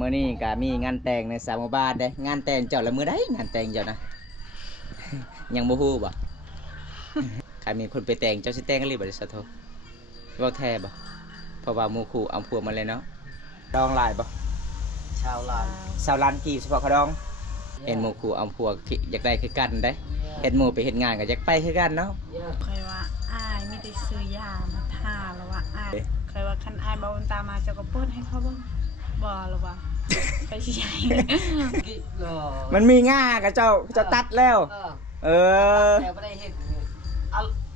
มื้อนี้ก็มีงานแต่งในสามหมู่บ้านเด้งานแต่งเจ้าละมื้อใดงานแต่งเจ้านะ ยังบ่ฮู้บ่ ใครมีคนไปแต่งเจ้าสิแต่งกันหรือบ่ได้ซะโทเว้าแท้บ่เพราะว่าหมู่คู่เอาผัวมาเลยเนาะดองหลายบ่ชาวลาวชาวล้านกี่เฉพาะเขาดองเห็นหมู่คู่เอาผัวอยากได้คือกันเด้เฮ็ดหมู่ไปเฮ็ดงานก็อยากไปคือกันเนาะเคยว่าอ้ายมีแต่ซื้อยามาทาแล้วว่าอ้ายเคยว่าคันอ้ายบ่ตามมาเจ้าก็เปิดให้เขาเบิ่งบ่หรอวะไปสิใหญ่ มันมีง่ากับเจ้าตัดแล้วเออแต่บ่ได้เฮ็ด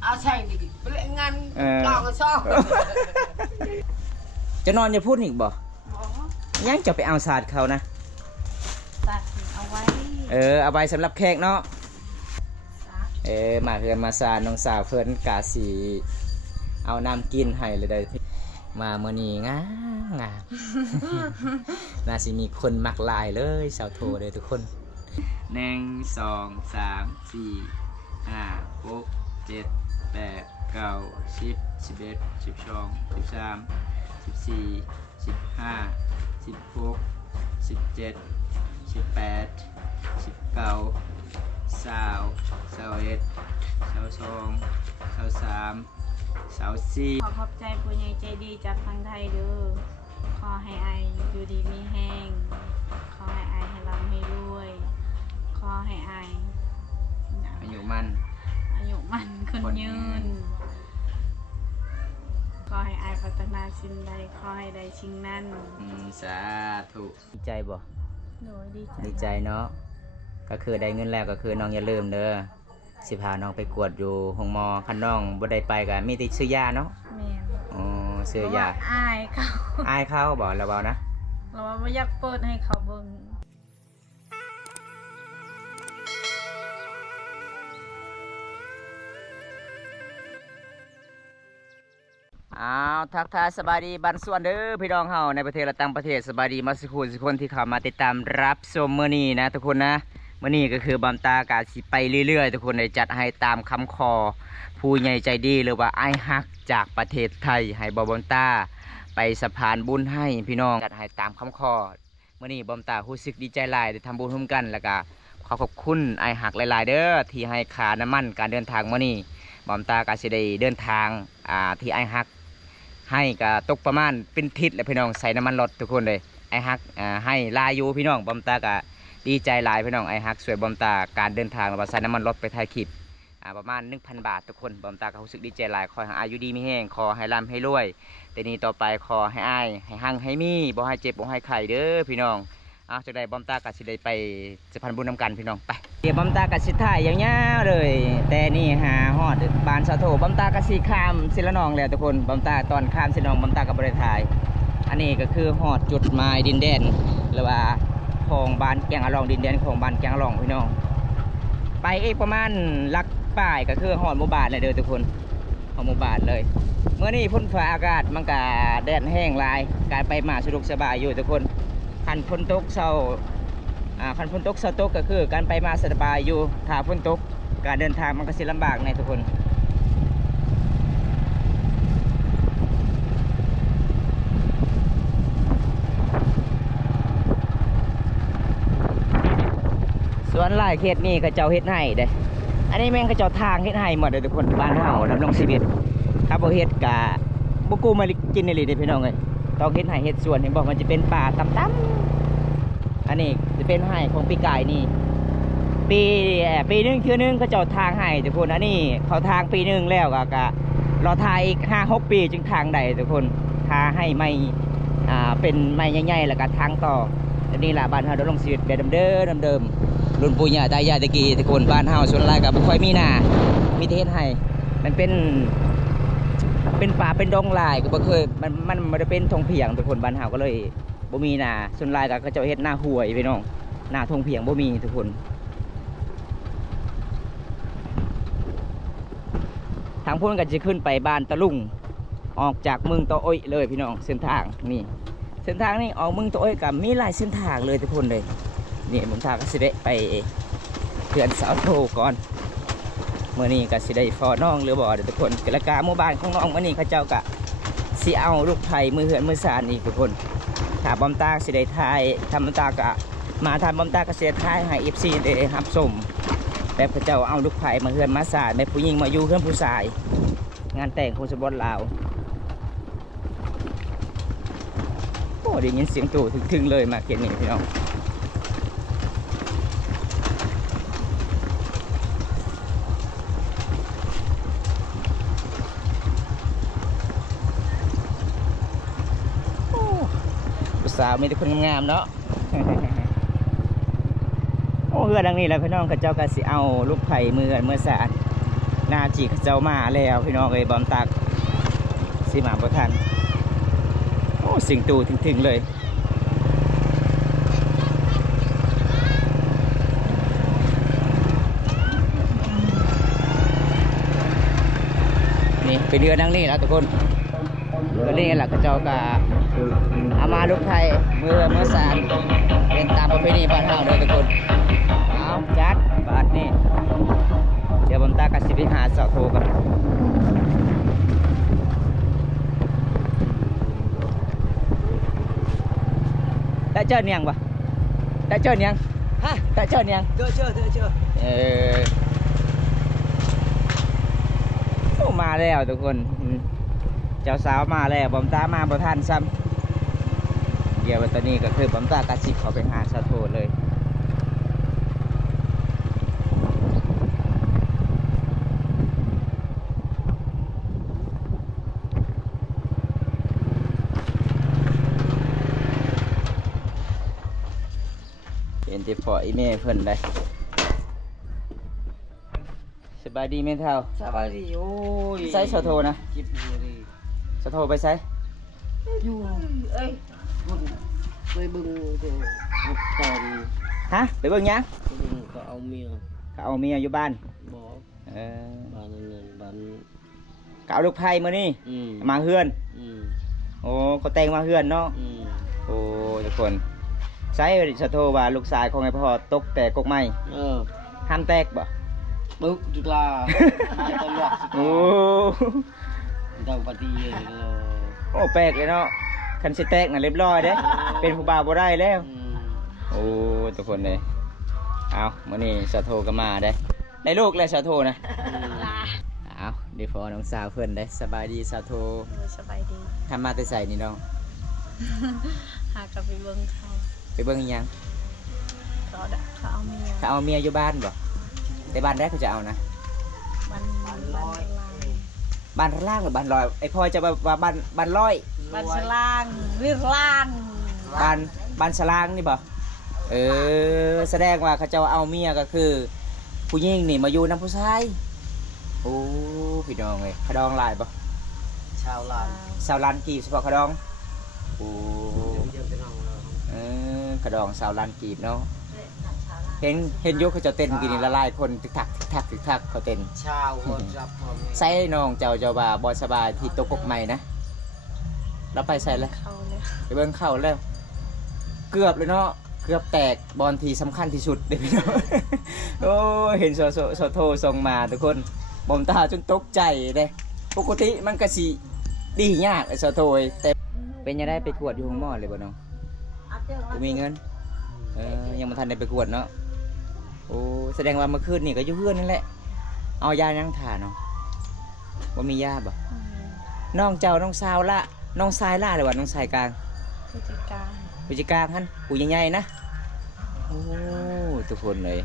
เอาใช่ดิไปเล่นงานกองก็ชอบ จะนอนอย่าพูดอีกบ่ บ่ ยังจะไปเอาศาสตร์เขานะ ตัดเอาไว้เอาไว้สำหรับแขกเนาะ ซัก มาเฮือนมาซานน้องสาวเพิ่นกาสีเอาน้ำกินให้เลยได้มามื้อนี้งามน่าสิมีคนมักหลายเลยสาวโทเลยทุกคน1 2 3 4 5 6 7 8 9 10 11 12 13 14 15 16 17 18 19 20 21 22 23 24ขอขอบใจผู้ใหญ่ใจดีจากทางไทยเด้อขอให้อ้ายอยู่ดีมีแห้งขอให้อ้ายให้ร่ำให้รวยขอให้อ้าย อายุมัน อายุมันคนยืนขอให้อ้ายพัฒนาสิ่งใดขอให้ได้สิ่งนั้น สาธุดีใจบ่ โดยดีใจ ดีใจเนาะก็คือได้เงินแล้วก็คือน้องอย่าลืมเด้อสิพาน้องไปกวดอยู่ห้องหมอคันน้องบ่ได้ไปก็มีแต่ซื้อยาเนาะ แม่น อ๋อซื้อยา อายเขา อายเขาบอกแล้วเบานะ เราว่าบ่อยากเปิดให้เขาเบิ่ง อ้าวทักทายสบายดีบันส่วนเด้อพี่น้องเฮาในประเทศและต่างประเทศสบายดีมาสักคนที่เข้ามาติดตามรับชมมื้อนี้นะทุกคนนะมื้อนี้ก็คือบำตากาสิไปเรื่อยๆทุกคนได้จัดให้ตามคำขอผู้ใหญ่ใจดีหรือว่าไอ้ฮักจากประเทศไทยให้บำตาไปสะพานบุญให้พี่น้องจัดให้ตามคำขอมื้อนี้บำตารู้สึกดีใจหลายได้ทำบุญร่วมกันแล้วก็ขอบคุณไอ้ฮักหลายๆเด้อที่ให้ค่าน้ำมันการเดินทางมื้อนี้บำตากาสิได้เดินทางที่ไอ้ฮักให้ก็ตกประมาณเป็นทิศแหละพี่น้องใส่น้ำมันรถทุกคนเลยไอ้ฮักให้ลายอยู่พี่น้องบอมตาก็ดีใจหลายพี่น้องไอ้ฮักสวยบอมตาการเดินทางเราใส่น้ำมันรถไปถ่ายคลิปประมาณ 1,000 บาททุกคนบอมตาก็รู้สึกดีใจหลายขอให้อายุดีไม่แห้งขอให้ร่ำให้รวยแต่นี้ต่อไปขอให้อ้ายให้หั่งให้มีบ่ให้เจ็บบ่ให้ไข้เด้อพี่น้องจากใดบอมตาก็สิได้ไปสะพานบุญนำกันพี่น้องไปเดี๋ยวบอมตาก็สิถ่ายยาวๆเลยแต่นี่หาฮอดบานสะโถบอมตาก็สิข้ามศิลนองแล้วทุกคนบอมตาตอนข้ามศิลนองบอมตาก็บ่ได้ถ่ายอันนี้ก็คือฮอดจุดหมายดินแดนหรือว่าของบ้านแกงอะลองดินแดนของบ้านแกงอะลองพี่น้องไปอีกประมาณลักป้ายก็คือฮอดหมู่บ้านเลยเด้อทุกคนฮอดหมู่บ้านเลยเมื่อนี้พ้นฟ้าอากาศมันก็แดดแห้งหลายการไปมาสะดวกสบายอยู่ทุกคนคันฝนตกเช้าคันฝนตกเช้าตกก็คือการไปมาสบายอยู่ถ้าฝนตกการเดินทางมันก็สิลำบากในทุกคนส่วนหลายเขตนี่เขาเจ้าเฮ็ดให้เด้อันนี้แม่งเขาเจ้าทางเฮ็ดให้หมดเลยทุกคนบ้านเฮาดำรงชีวิตครับบ่เฮ็ดกะบ่กูมากินนี่เลยพี่น้องเอ้ยต้องเฮ็ดให้เฮ็ดสวนเห็นบอกมันจะเป็นป่าต่ำๆอันนี้จะเป็นให้ของปีกายนี่ปีนึงเทื่อนึงเขาเจ้าทางให้ทุกคนอันนี้เขาทางปีนึงแล้วก็รอทางอีก 5-6 ปีจึงทางได้ทุกคนทาให้ไม่เป็นไม้ใหญ่ๆแล้วก็ทางต่ออันนี้ล่ะบ้านเฮาดำรงชีวิตแบบเดิมรุ่นปู่ย่าตายายตะกี้ทุกคนบ้านเฮาส่วนหลายก็บ่ค่อยมีนามีแต่เฮ็ดให้มันเป็นป่าเป็นดงลายก็บ่เคยมันบ่ได้เป็นทงเพียงทุกคนบ้านเฮาก็เลยบ่มีนาส่วนหลายก็เขาเจ้าเฮ็ดหน้าห้วยพี่น้องหน้าทงเพียงบ่มีทุกคนทางพุ่นก็จะขึ้นไปบ้านตะลุงออกจากเมืองตะอ้อยเลยพี่น้องเส้นทางนี่เส้นทางนี้ออกเมืองตะอ้อยก็มีหลายเส้นทางเลยทุกคนเลยนี่ผมทางก็สิได้ไปเขื่อนเสาโทก่อนเมื่อนี้ก็สิได้ฟอน้องหรือบ่เดี๋ยวทุกคนกระกาหมู่บ้านของน้องเมื่อนี้เขาเจ้าก็สิเอาลูกไผ่มือเหือนมือสานอีกทุกคนท ถ้าบอมตาสิได้ทายทำบอมตาก็มาทำบอมตาก็เสียทายให้ FC ได้รับชมแบบพระเจ้าเอาลูกไผ่มาเฮือนมาสาดแบบผู้หญิงมาอยู่เฮือนผู้ชายงานแต่งคนสมบูรณ์ลาวโอ้ได้ยินเสียงตู่ถึงเลยมาเกียรนี่พี่น้องสาวมีแต่คนงามๆเนาะ โอ้เฮือดังนี้แหละพี่น้องเขาเจ้าก็สิเอาลูกไผ่เมื่อสาดหน้าจีเขาเจ้ามาแล้วพี่น้องเอ้ยบอมตักสิมาบ่ทันโอ้สิงตูถึงเลยนี่เป็นเรือดังนี้แล้วทุกคนเรือนี้แหละเขาเจ้าก็เอามาลูกไผ่เมื่อสารเป็นตามประเพณีบ้านเฮาเลยทุกคนเอาจัดบาทนี่เดี๋ยวผมตากัสิไปหาเสาโทกันได้เจอเนียงปะได้เจอเนียงฮะได้เจอเนียงเจอโอ้มาแล้วทุกคนเจ้าสาวมาแล้วผมตามาประทานซ้ำเดี๋ยวตอนนี้ก็คือผมตากระสิบเขาไปหาสะโทเลยเห็นที่พออีเมเพิ่นเลยสบายดีไหมเท่า สบายดีโอ้ย ใส่สะโทนะ จิบอยู่ดี สะโทไปใส่ อยู่เอ้ยไปบึงก็ตอน ฮะไปเบิ่งยัง บึงก็เอาเมีย เขาเอาเมียอยู่บ้าน บอก บ้านนั่นบ้าน ก็เอาลูกไผ่มานี่ อืม มาเฮือน อืม โอ้เขาแต่งมาเฮือนเนาะ อืม โอ้ทุกคนใช้สะโทว่าลูกชายของไอ้พ่อตกแต่กกไม้ ห้ามแตกบ่ บึกจุฬาไม่ตลอด โอ้ ดังปฏิเยเลย โอ้แปลกเลยเนาะคันสิแตกน่ะเรียบร้อยเด้ เป็นผู้บ่าวบ่ได้แล้ว โอ้ทุกคนเลยเอามื้อนี้สะโทก็มาได้ได้ลูกแล้วสะโทนะเอาเดี๋ยวพอน้องสาวเพิ่นได้สบายดีสะโท สบายดี ทำมาแต่ใส่นี่น้อง หากลับไปเบิ่งเขา ไปเบิ่งอีหยัง เขาเอาเมีย ถ้าเอาเมียอยู่บ้านบ่แต่บ้านแรกเขาจะเอานะ บ้านลอย บ้านล่างหรือบ้านลอยไอ้พ่อจะว่าบ้านลอย บ้านสลางวิรลาง บ้านสลางนี่บ่แสดงว่าเขาจะเอาเมียก็คือ ผู้หญิงนี่มาอยู่น้ำผู้ชายโอ้พี่น้องเลยขะดองหลายบ่ ชาวลาน สาวลานกีบเฉพาะขะดองโอ้ เยี่ยมเป็นเอาแล้ว ขะดองสาวลานกีบเนาะเห็นยกเขาจะเต้นกินนี่ละลายคนทึกทักเขาเต้น ชาวคนจับพ่อแม่ ใส่น้องเจ้าว่าบ่สบายที่ตกกกใหม่นะเราไปใส่แล้ว เขาเลย ไปเบิ่งเข้าแล้ว เกือบเลยเนาะเกือบแตกบอลทีสำคัญที่สุดเด็กพี่น้อง โอ้เห็นโซโทส่งมาทุกคนบอมตาจนตกใจเลยปกติมันก็สิดียากไอ้โซโทแต่เป็นยังได้ไปกวดอยู่ห้องหมอเลยบ่น้องกูมีเงินยังมาทันได้ไปกวดเนาะโอ้แสดงว่าเมื่อคืนนี่ก็อยู่เพื่อนนั่นแหละเอายายังถ่าเนาะว่ามียาบ่น้องเจ้าน้องสาวละน้องชายละหรือว่าน้องชายกลาง พฤติการ ท่านกูใหญ่ๆนะโอ้ทุกคนเลย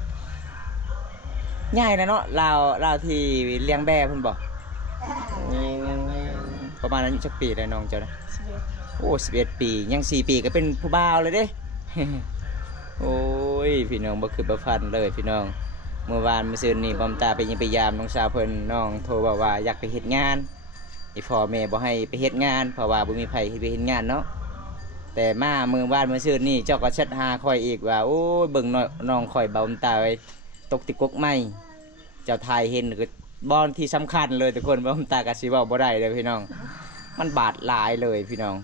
ใหญ่นะเนาะเราที่เลี้ยงแบ่เพิ่นบอกประมาณอายุจักปีเลยน้องเจ้านะโอ้11 ปียัง4 ปีก็เป็นผู้บ่าวเลยเด้ โอ้ยพี่น้องบ่คือบ่ฟันเลยพี่น้องเมื่อวานมื้อซื่นนี้บอมตาไปยิงไปยามน้องสาวเพิ่นน้องโทรบอกว่าอยากไปเฮ็ดงานไอ้พ่อแม่บ่ให้ไปเฮ็ดงานเพราะว่าบ่มีไผให้ไปเฮ็ดงานเนาะแต่มาเมื่อวานมื้อซื่นนี้เจ้าก็แชทหาข่อยอีกว่าโอ้ยเบิ่งน้องข่อยบอมตาไว้ตกติกกไม้เจ้าทายเห็นก็บอนที่สำคัญเลยทุกคนบอมตาก็สิเว้าบ่ได้เลยพี่น้องมันบาดหลายเลยพี่น้อง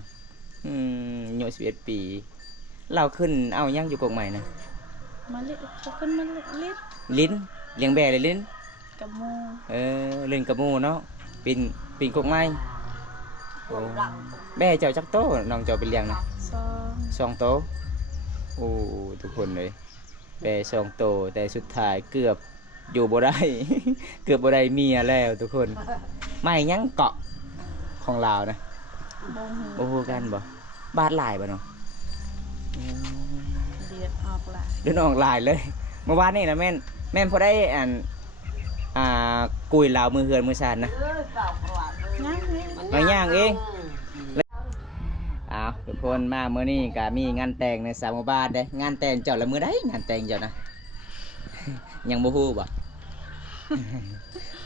อายุ11 ปีเราขึ้นเอายังอยู่กกใหม่นะ มาเล็ดเขาขึ้นมาเล็ด ลิ้นเลี้ยงแบเลยลิ้น กับโม เล่นกับหมูเนาะปีนกกไม้โอ้แบเจ้าจักโตน้องเจ้าไปเลี้ยงนะ 2 ซอง 2 โตวโอ้ทุกคนเลยแปร2 โตวแต่สุดท้ายเกือบอยู่บ่ได้ เกือบบ่ได้เมียแล้วทุกคนไม่ยังเกาะของลาวนะ บ่หู โอ้โหกันบ่บาดหลายบ่เนาะ เดือดออกละ เดินออกหลายเลย เมื่อวานนี่นะแม่นพอได้กุยลาวมือเฮือนมือซานนะ ย่างนี่ มาย่างเองอ้าวทุกคนมาเมื่อนี้ก็มีงานแต่งในสามหมู่บ้านเด้งานแต่งเจ้าละมื้อใดงานแต่งเจ้านะ ยังบ่ฮู้บ่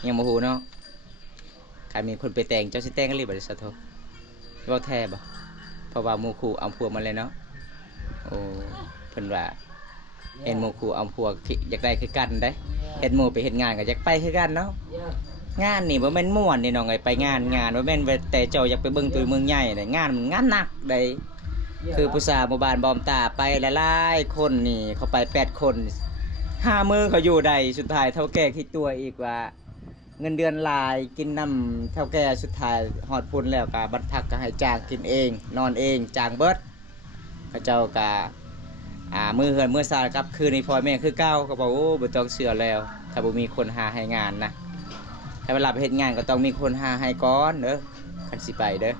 ยังบ่ฮู้เนาะใครมีคนไปแต่งเจ้าสิแต่งกันหรือบ่ได้สะโทเว้าแท้บ่เพราะว่าหมู่คู่เอาผัวมาเลยเนาะโอ้เพิ่นว่าเห็นหมู่คู่เอาผัวอยากได้คือกันได้เฮ็ดหมู่ไปเฮ็ดงานก็อยากไปคือกันเนาะงานนี่บ่แม่นม่วนนี่น้องไอ้ไปงานบ่แม่นว่าแต่เจ้าอยากไปเบิ่งตัวเมืองใหญ่ได้งานมันงานหนักได้คือผู้สาวหมู่บ้านบอมตาไปหลายๆคนนี่เขาไป8 คน5 มื้อเขาอยู่ได้สุดท้ายเฒ่าแก่คิดตัวอีกว่าเงินเดือนหลายกินน้ำเฒ่าแก่สุดท้ายฮอดพุ่นแล้วก็บัดพักก็ให้จ้างกินเองนอนเองจ้างเบิดเขาเจ้าก็มือเฮือนมือซาครับคืนนี้พ่อแม่คือเก่าก็บอกโอ้บ่ต้องเชื่อแล้วถ้าบ่มีคนหาให้งานนะถ้าเวลาไปเฮ็ดงานก็ต้องมีคนหาให้ก่อนเด้อคันสิไปเด้อ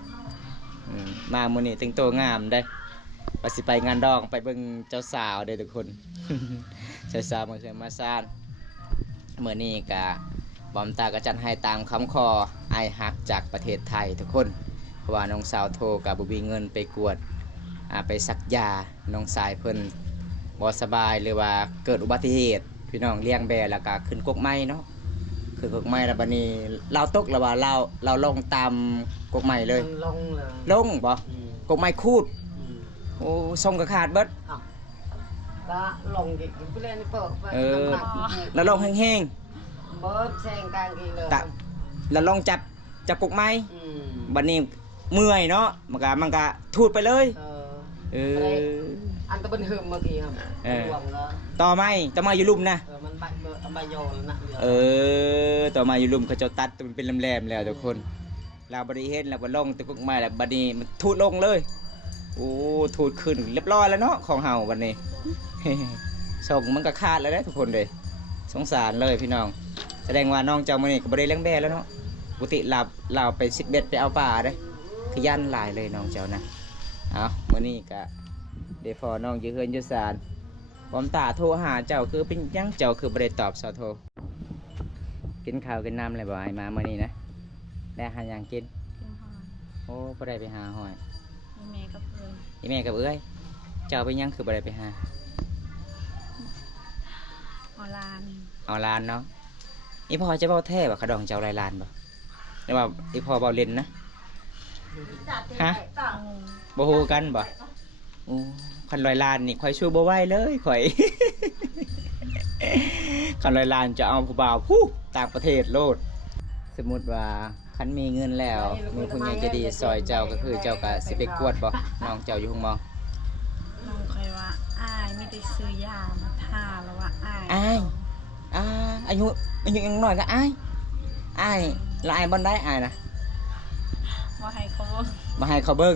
มามื้อนี้แต่งตัวงามได้ว่าสิไปงานดองไปเบิ่งเจ้าสาวเด้อทุกคน เจ้าสาวมาเฮือนมาซานมื้อนี้ก็บอมตาก็จัดให้ตามคำขอไอฮักจากประเทศไทยทุกคนเพราะว่าน้องสาวโทรกับบ่มีเงินไปกวดไปสักยาน้องสายเพิ่นบ่สบายหรือว่าเกิดอุบัติเหตุพี่น้องเลี้ยงแบแล้วก็ขึ้นกกไม้เนาะขึ้นกกไม้แล้วบัดนี้เราตกแล้วว่าเราลงตามกกไม้เลย ลงเลย ลงบ่กกไม้คูดโอ้ทรงกระขาดเบิด ก็ลงอีกไปเล่นเปิดไป แล้วลงแห้ง เบิร์ดแซงกลางกี่เลย ๆแล้วลงจับกกไม้บัดนี้เมื่อยเนาะมันก็ทูดไปเลยอันตะบันหืมเมื่อกี้ครับหวังแล้ว ต่อไม้อยู่ลุ่มนะ มันใบโยนนะ ต่อไม้อยู่ลุ่มเขาจะตัดมันเป็นแหลมๆแล้วทุกคนเราบริเฮ็ดเราบ่ลงตะกกไม้แล้วบัดนี้มันทูดลงเลยโอ้ทูดขึ้นเรียบร้อยแล้วเนาะของเฮาบัดนี้ ส่งมันก็ขาดแล้วนะทุกคนเลยสงสารเลยพี่น้องแสดงว่าน้องเจ้ามื้อนี้ก็บ่ได้เลี้ยงแบ่แล้วเนาะปกติเราไปซิกเบ็ดไปเอาปลาเด้ขยันหลายเลยน้องเจ้านะเอามื้อนี้ก็เดี๋ยวพอน้องอยู่เฮือนอยู่ศาลบอมตาโทรหาเจ้าคือเป็นยังเจ้าคือบ่ได้ตอบสอโทรกินข้าวกินน้ำอะไรบ่ไอ้มามื้อนี้นะได้หาหยังกิน กินหอย โอ้บ่ได้ไปหาหอย มีแม่กับเพื่อน อีแม่กับเอ้ยเจ้าไปยังคือบ่ได้ไปหา ออลาน เอาลานเนาะอีพ่อจะเว้าแท้บ่ขะดองเจ้าลายลานบ่หรือว่าอีพ่อเว้าเล่นนะฮะบ่ฮู้กันบ่โอ้คันลอยลานนี่ข่อยชูบ่ไหวเลยข่อย คันลอยลานจะเอาผู้บ่าวผู้ต่างประเทศโลดสมมุติว่าคันมีเงินแล้วมีผู้ใหญ่ใจดีซอยเจ้าก็คือเจ้าก็สิไปกวดบ่น้องเจ้าอยู่ห้องหมอ น้องเคยว่าอ้ายไม่ได้ซื้อยามาทาแล้วว่าอ้าย อายุยังน้อยก็อ้ายแล้วอ้ายบ่ได้อ้ายนะ ว่าให้เขาเบิ่ง มาให้เขาเบิ่ง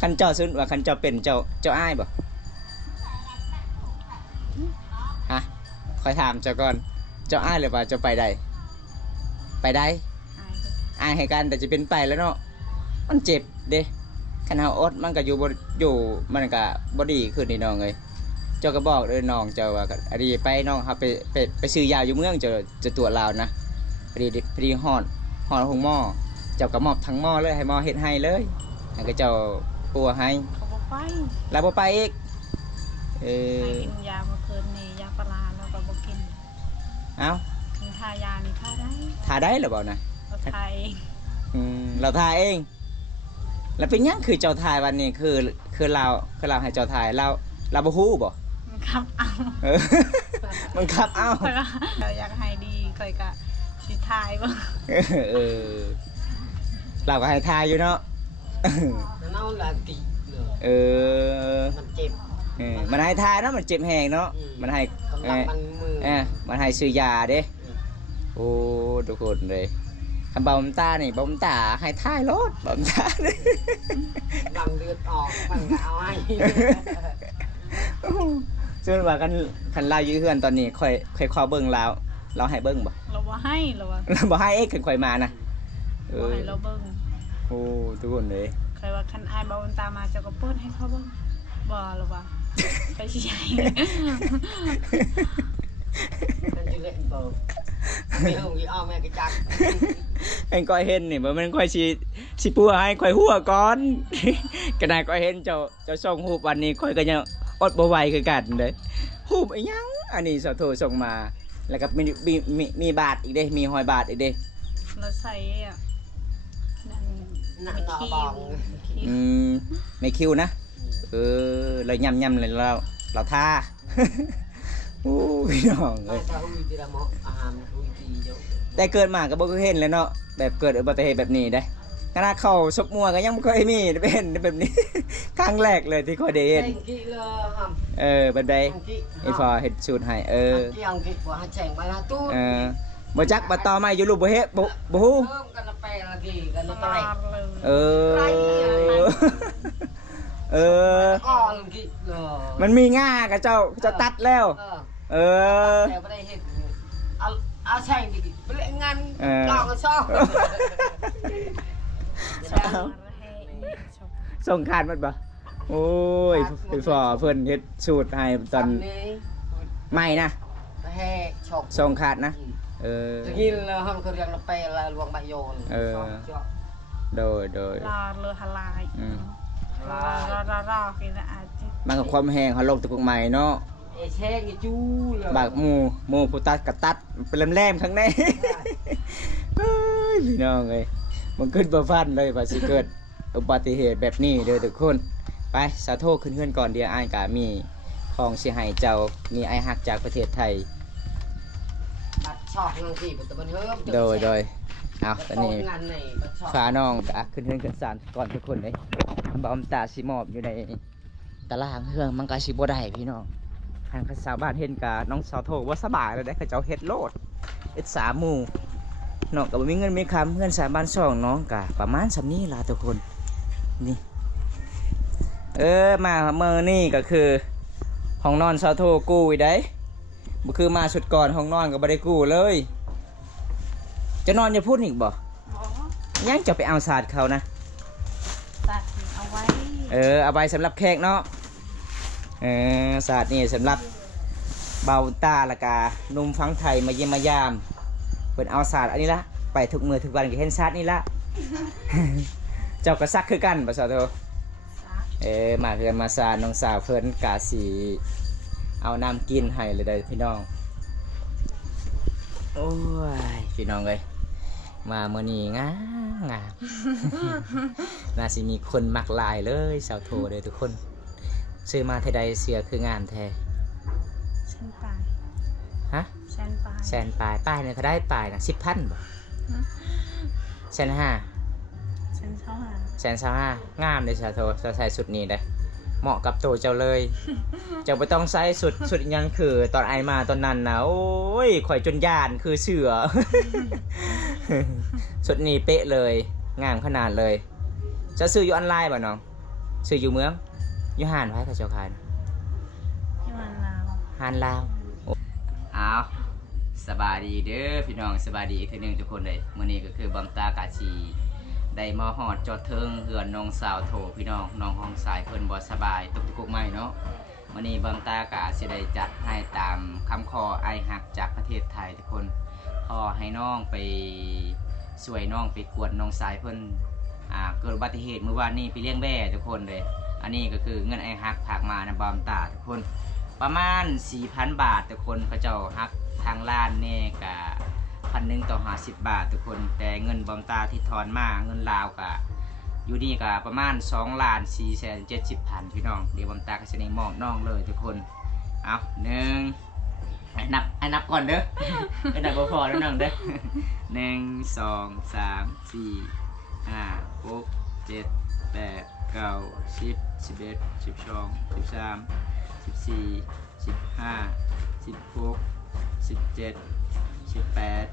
คันเจ้าซึ่งว่าคันเจ้าเป็นเจ้าอ้ายบ่ฮะคอยถามเจ้าก่อนเจ้าอ้ายหรือว่าเจ้าไปได้ไปได้ อ้ายก็ อ้ายให้กันแต่จะเป็นไปแล้วเนาะมันเจ็บเด้คันเฮาอดมันก็อยู่มันก็บ่ดีขึ้นนี่น้องเอ้ยเจ้าก็บอกเด้อน้องเจ้าว่าก็อันนี้ไปน้องครับไปซื้อยาอยู่เมืองจะตรวจลาวนะพอดีฮอดห้องหม้อเจ้าก็มอบทั้งหม้อเลยให้หม้อเฮ็ดให้เลยแล้วก็เจ้าปัวให้ เขาบอกไป แล้วบ่ไปอีกให้กินยาเมื่อคืนนี่ยาปลาแล้วก็บอกกิน เอ้า กินทายานี่ทาได้ ทาได้หรือเปล่านะ เราทายเอง เราทาเอง แล้วเป็นยังคือเจ้าทายวันนี้คือเราให้เจ้าทายเราบ่ฮู้บ่ มันขับเอา เออ มันขับเอ้า ข่อยก็เราอยากให้ดีข่อยก็สิทายบ่ เออเราก็ให้ทายอยู่เนาะ เน่าละตีเลย เออ มันเจ็บ มันให้ทายเนาะมันเจ็บแหงเนาะมันให้ มันมือ มันให้ซื้อยาเด้โอ้ทุกคนเลย คำบอมตานี่บอมตาให้ท้ายรถบอมตาเลย ดังเลือดออกมันก็เอาให้ ซึ่งว่าคันลาวยื้อเฮือนตอนนี้ค่อยขอเบิ่งลาวเราให้เบิ่งบ่ เราบ่ให้เราว่า เราบ่ให้เอ็กซ์ค่อยมานะเอ บ่ อ ให้เราเบิ่ง โอ้ทุกคนเลย เคยว่าคันอายบ่ตามมาเจ้าก็เปิดให้เขาเบิ่งบ่เราว่าไปสิใหญ่ มันจะเล่นเบอร์มีหงยี่อ้อแม่กระจัก เอ็งก้อยเห็นนี่บ่แมันค่อยสิปัวให้ค่อยหัวก่อน กระดาษก้อยเห็นเจ้าส่งรูปวันนี้ค่อยก็ยังอดบ่ไหวคือกันเด้รูปอีหยังอันนี้สาวโทรส่งมา แล้วก็มีบาทอีกเด้มีหอยบาทอีกเด้ เราใส่อ่ะนั่น หนักหนอบอง ไม่คิวนะเลยย่ำเลยเราท่า โอ้พี่น้องเลย ถ้าอุ้ยที่ละหมออาหารอุ้ยดีเยอะ แต่เกิดมาก็บ่เคยเห็นเลยเนาะแบบเกิดอุบัติเหตุแบบนี้ได้ขนาดเข้าซบมัวก็ยังบ่เคยมีเป็นแบบนี้ ครั้งแรกเลยที่เคยได้เห็น กี่เลยครับ แบบใดไอ้พอเฮ็ดสูตรให้กี่อังกฤษว่าแฉงไปละตู้ บ่จักบ่ต่อไม้อยู่รูปบ่เฮ็ดบ่ฮู้ เพิ่มกันละแปลละกี่กัน ต ละ ลา ไต ดเลย ก็ลังกี่เลย มันมีง่ากับเจ้าตัดแล้วแต่ไม่ได้เห็นเอาแฉงดิไปเล่นงานกองก็ชอบ ส่งคานมันบ่โอ้ยไปฟอเพิ่นเฮ็ดสูตรให้ตอนใหม่นะ แห่ฉก ส่งขาดนะตะกี้เราห้องเขาเรียกเราไปละลวงใบโยน โดย ลาเรือฮาลายรอกินอาจจะ มันกับความแห้งเขาลงตะกุกใหม่เนาะ แช่งจู้เลย บากหมูผู้ตัดกับตัดเป็นแหลมๆข้างในพี่น้องเอ้ยมันขึ้นบ่ฟันเลยว่าสิเกิดอุบัติเหตุแบบนี้เด้อทุกคนไปสาโทขึ้นเฮือนก่อนเดี๋ยวอ้ายก็มีของสิให้เจ้ามีไอ้ฮักจากประเทศไทย บัดชอบลังกี่เป็นตัวมันเฮิม โดยเอาตอนนี้ฟ้าน้องก็ขึ้นเฮือนขึ้นศาลก่อนทุกคนเลยบอมตาสิมอบอยู่ในตารางเฮืองมันก็สิบ่ได้พี่น้องทางชาวบ้านเห็นกะน้องสาวโทว่าสบายเลยได้เขาเจ้าเฮ็ดโลดเฮ็ด3หมู่น้องก็บ่มีเงินมีคำเงิน3บ้าน2น้องกะประมาณสำนี้ล่ะทุกคนนี่มาเมื่อนี่ก็คือห้องนอนสาวโทกู้อีได้บ่คือมาสุดก่อนห้องนอนก็บ่ได้กู้เลยจะนอนจะพูดอีกบ่ยังจะไปเอาศาสตร์เขานะ ตัดเอาไว้ เอาไปสำหรับแขกเนาะศาสตร์นี่สำหรับเบาตาละกานุ่มฟังไทยมาเยี่ยมมายามเปิดเอาศาสตร์อันนี้ละไปทุกมือทุกวันก็เห็นศาสตร์นี่ละ เจ้าก็ซักคือกันภาษาโทมาเพื่อนมาซาน้องสาวเพื่อนกาสีเอาน้ำกินให้เลยได้พี่น้องโอ้ยพี่น้องเลยมาเมื่อนี้งาม น่าสิมีคนมักลายเลยสาวโทเลยทุกคนซื้อมาเทใดเสียคืองานแท้ เส้นปลาย ฮะ เส้นปลาย แสนปลายป้ายเนี่ยเขาได้ปลายนะ10,000บ่150,000 เส้นเท่าไหร่ 125,000งามเลยสาวโทจะใส่สุดนี้ได้เหมาะกับตัวเจ้าเลย เจ้าไม่ต้องใส่สุดยังคือตอนไอมาตอนนั้นนะโอ้ยข่อยจนย่านคือเสือ สุดนี้เป๊ะเลยงามขนาดเลยจะซื้ออยู่ออนไลน์ป่ะน้องซื้ออยู่เมืองอยู่ห้านไว้กับเจ้าขายนะ ที่มันลาว ห้านลาวอ้าวสบายดีเด้อพี่น้องสบายดีอีกทีหนึงทุกคนเลยมื้อนี้ก็คือบำตากาชีได้มาฮอดจอดเทิงเฮือนน้องสาวโทพี่น้องน้องห้องสายเพิ่นบ่สบายตกทุกข์ใหม่เนาะมื้อนี้บำตากาสิได้จัดให้ตามคำขอไอฮักจากประเทศไทยทุกคนขอให้น้องไปช่วยน้องไปกวดน้องสายเพิ่นเกิดอุบัติเหตุเมื่อวานนี้ไปเลี้ยงแบ่ทุกคนเลยอันนี้ก็คือเงินไอฮักฝากมานะบำตาทุกคนประมาณ 4,000 บาททุกคนพระเจ้าฮักทางล้านนี่ก็1,000ต่อ50 บาททุกคนแต่เงินบำตาที่ถอนมาเงินลาวก็อยู่นี่ก็ประมาณ2,470,000พี่น้องเดี๋ยวบำตาก็จะได้มอบน้องเลยทุกคนเอานับก่อนเด้อ ก็นับพอแล้วน้องเด้อ 1 2 3 4 5 6 7 8 9 10 11 12 13 14 15 16 17 18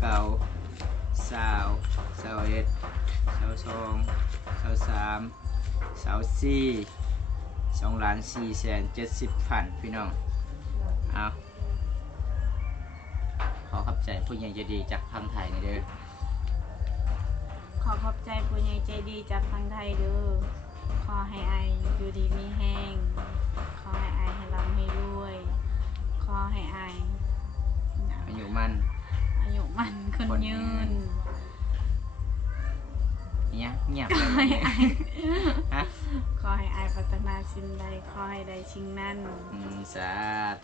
19 21 22 23 24 2,470,000พี่น้องเอาขอขอบใจผู้ใหญ่ใจดีจากพังไทยนี่เด้อ ขอขอบใจผู้ใหญ่ใจดีจากทางไทยเด้อขอให้อายอยู่ดีมีแห้งขอให้อายให้ร่ำให้รวยขอให้อาย อายุมัน อายุมันคนยืน เนี่ยเงียบ ข เล อย ให้อาย ฮะ ขอให้อายพัฒนาสิ่งใดขอให้ได้สิ่งนั้น สา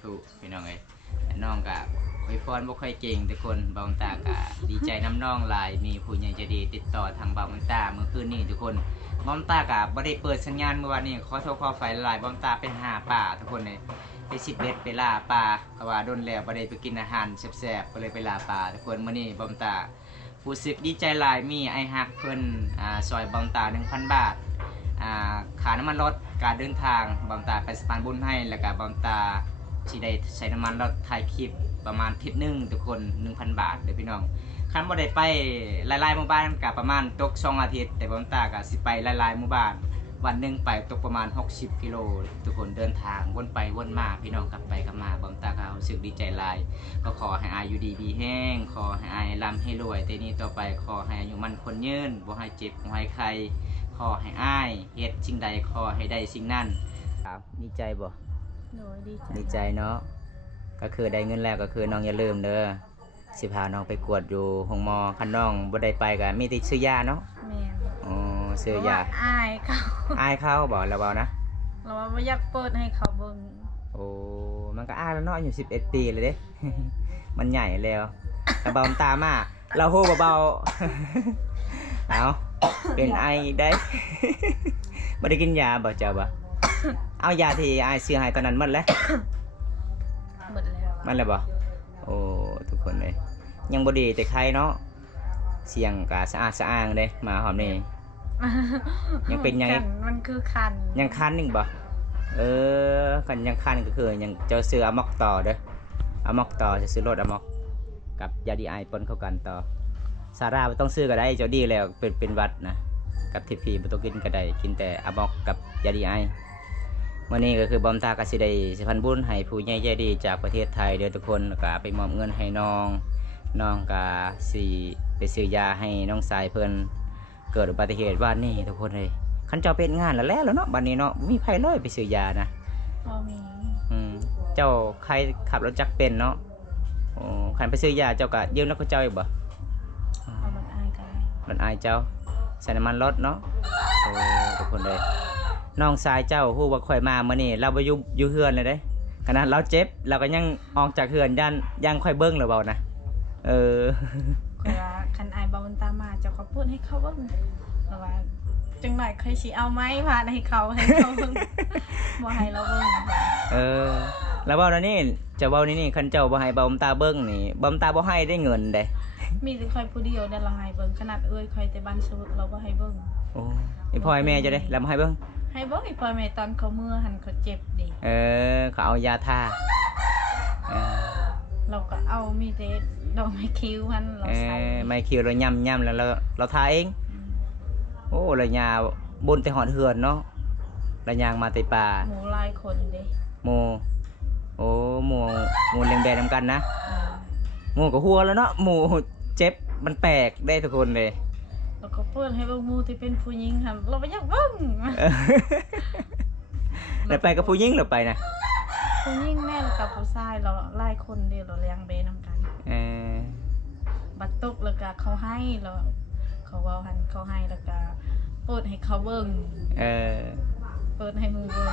ธุพี่น้องเอ้ยแต่น้องกะอวยพรบ่ค่อยเก่งทุกคนบางตากะดีใจน้ำน้องหลายมีผู้ใหญ่ใจดีติดต่อทางบางตาเมื่อคืนนี้ทุกคนบางตากะบ่ได้เปิดสัญญาณเมื่อวานนี้ขอโทษขอไฟหลายบางตาไปหาป่าทุกคนเลยไปสิเบ็ดไปล่าปลาเพราะว่าโดนแล้วบ่ได้ไปกินอาหารแซ่บๆก็เลยไปล่าปลาทุกคนมื้อนี้บางตาผู้สึกดีใจหลายมีไอ้ฮักเพิ่นซอยบางตา 1,000 บาทค่าน้ำมันรถการเดินทางบางตาไปสะพานบุญให้แล้วก็บางตาสิได้ใช้น้ำมันรถถ่ายคลิปประมาณทิศหนึ่งทุกคน 1,000 บาทเด้อพี่น้องคันบ่ได้ไปหลายๆหมู่บ้านก็ประมาณตก2อาทิตย์แต่บางตาก็สิไปหลายๆหมู่บ้านวันหนึงไปตกประมาณ60 กิโลทุกคนเดินทางวนไปวนมาพี่น้องกลับไปกลับมาบางตาก็รู้สึกดีใจหลายก็ขอให้อายุดีมีแห้งขอให้อายร่ำให้รวยแต่นี้ต่อไปขอให้อายุมันคนยืนบ่ให้เจ็บบ่ให้ใครขอให้อายเฮ็ดสิ่งใดขอให้ได้สิ่งนั้นครับดีใจบ่ โดยดีใจ ดีใจเนาะก็คือได้เงินแล้วก็คือน้องอย่าลืมเด้อสิพาน้องไปกวดอยู่ห้องหมอคันน้องบ่ได้ไปก็มีแต่ซื้อยาเนาะ แม่น อ๋อซื้อยา เพระว่อายเขา อายเขาบ่แล้วเว้านะ เราว่าบ่อยากเปิดให้เขาเบิ่ง โอ้มันก็อายแล้วเนาะอายู่11 ปีเลยเด้ มันใหญ่แล้วแต่เบาตามาเราโหเบาๆ เอาเป็นไอได้ บ่ได้กินยาบ่เจ้าบ่ เอายาที่อายซื้อให้ตอนนั้นหมดแล้ว หมดแล้ว มันเลยบ่โอ้ทุกคนเลยยังบ่ดีแต่ใครเนาะเสียงกะสะอาดสะอ้างเด้มาหอมนี่ ยังเป็นยัง มันคือคัน ยังคันหนึงบ่กันยังคันก็คือยังเจ้าซื้ออะมอกต่อเด้ออะมอกต่อจะซื้อรถอะมอกกับยาดีไอปนเข้ากันต่อซาร่าบ่ต้องซื้อก็ได้เจ้าดีแล้วเป็นหวัดนะกับทีพีบ่ต้องกินก็ได้กินแต่อะมอกกับยาดีไอมื้อนี้ก็คือบอมตาก็สิได้สิพันบุญให้ผู้ใหญ่ใจดีจากประเทศไทยเด้อทุกคนแล้วก็ไปมอบเงินให้น้องก็สิไปซื้อยาให้น้องสายเพิ่นเกิดอุบัติเหตุว่านี่ทุกคนเลยคันเจ้าเป็นงานแล้วเนาะบัดนี้เนาะบ่มีไผเลยไปซื้อยานะ บ่มี เจ้าใครขับรถจักรเป็นเนาะโอ้คันไปซื้อยาเจ้าก็ยืมรถเขาเจ้าอีกบ่ เอามันอายกัน รถอายเจ้าใส่น้ำมันรถเนาะโอ้ทุกคนเลยน้องชายเจ้าฮู้ว่าข่อยมามื้อนี้เราบ่อยู่เฮือนเลยเด้ขนาดเราเจ็บเราก็ยังออกจากเฮือนย่างค่อยเบิ่งแล้วเบานะเออ ข่อยว่าคันอายบ่มันตามมาเจ้าก็พูดให้เขาเบิ่งแต่ว่าจังหน่อยเคยสิเอาไม้พาให้เขาเบิ่ง บ่ให้เราเบิ่ง เออแล้วเบาแล้วนี่เจ้าเบานี่คันเจ้าบ่ให้เบาตาเบิ่งนี่เบาตาบ่ให้ได้เงินเด้ มีแต่ข่อยผู้เดียวนั่นเราให้เบิ่งขนาดเอ้ยข่อยแต่บ้านสวุกเราบ่ให้เบิ่ง โอ้ไอพ่อไอ้แม่เจ้าเด้แล้วบ่ให้เบิ่ง ให้เบิ่งอีพ่อแม่ตอนเขาเมื่อหันเขาเจ็บดิ เขาเอายาทาเราก็เอามีแต่ดอกไม้คิ้วมันเราใส่ ไม่คิวเราย่ำแล้วเราทาเองโอ้ระยาบนแต่หอดเหือนเนาะระยางมาแต่ป่า หมูลายคนเด้ หมูโอ้หมูแดงๆนำกันนะหมูกับหัวแล้วเนาะหมูเจ็บมันแปลกได้ทุกคนเลย แล้วก็เปิดให้เบิ่งหมูที่เป็นผู้หญิงหั่นเราบ่อยากเบิ่ง แล้วไปกับผู้หญิงหรือไปนะ ผู้หญิงแม่แล้วกับผู้ชายเราหลายคนเดียวเราเลี้ยงเบนำกันบัดตกแล้วก็เขาให้เราเขาเว้าหันเขาให้แล้วก็เปิดให้เขาเบิ่งเปิดให้หมู่เบิ่ง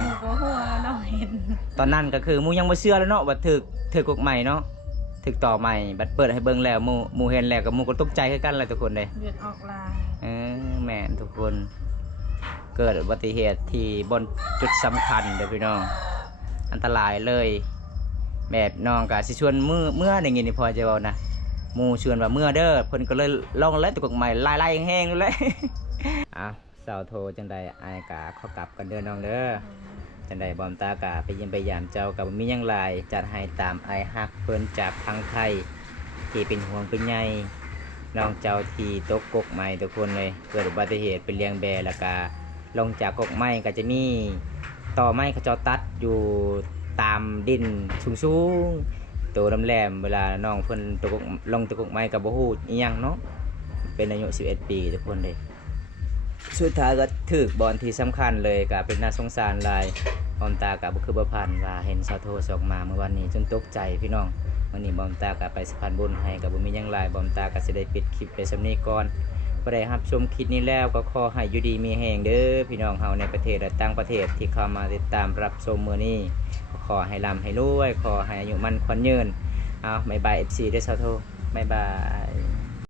หมู่ก็หัวเนาะเห็น ตอนนั้นก็คือหมูยังบ่เชื่อแล้วเนาะว่าถึกกกใหม่เนาะถึกต่อใหม่บัดเปิดให้เบิ่งแล้วหมูเห็นแล้วก็หมูก็ตกใจคือกันเลยทุกคนเลย เลือดออกลาย แม่นทุกคนเกิดอุบัติเหตุที่บนจุดสำคัญเด้อพี่น้องอันตรายเลยแบบน้องก็สิชวนเมื่ออย่างงี้นี่พอจะเว้านะหมู่ชวนว่าเมื่อเด้อเพิ่นก็เลยลองแล้วตกใหม่ไล่ๆแห้งๆเลย อ้าวสาวโทรจังใดอายกะขอกลับกันเด้อน้องเด้อจังใดบอมตากะไปเยี่ยมไปยามเจ้ากับมีหยังหลายจัดให้ตามอายฮักเพิ่นจากทางไทยที่เป็นห่วงเป็นใย น้องเจ้าที่ตกกกไม้ทุกคนเลยเกิดอุบัติเหตุเป็นเลียงแบแล้วก็ลงจากกกไม้ก็จะมีต่อไม้เขาเจ้าตัดอยู่ตามดินสูงๆตัวแหลมๆเวลาน้องเพิ่นตกลงตะกกไม้กับบ่ฮู้อีหยังเนาะเป็นอายุ11 ปีทุกคนเลยสุดท้ายก็ถึกบอลที่สำคัญเลยก็เป็นน่าสงสารหลายบอมตากับบ่คือบ่ผ่านว่าเห็นสาวโทส่งมาเมื่อวันนี้จนตกใจพี่น้องวันนี้บอมตาก็ไปสะพานบุญให้กับบ่มีหยังหลายบอมตาก็สิได้ปิดคลิปไปสำนี้ก่อนบ่ได้รับชมคลิปนี้แล้วก็ขอให้อยู่ดีมีแรงเด้อพี่น้องเฮาในประเทศและต่างประเทศที่เข้ามาติดตามรับชมมื้อนี้ขอให้ร่ำให้รวยขอให้อายุมั่นขวัญยืนเอาบ๊ายบาย FC เด้อสาวโทบ๊ายบาย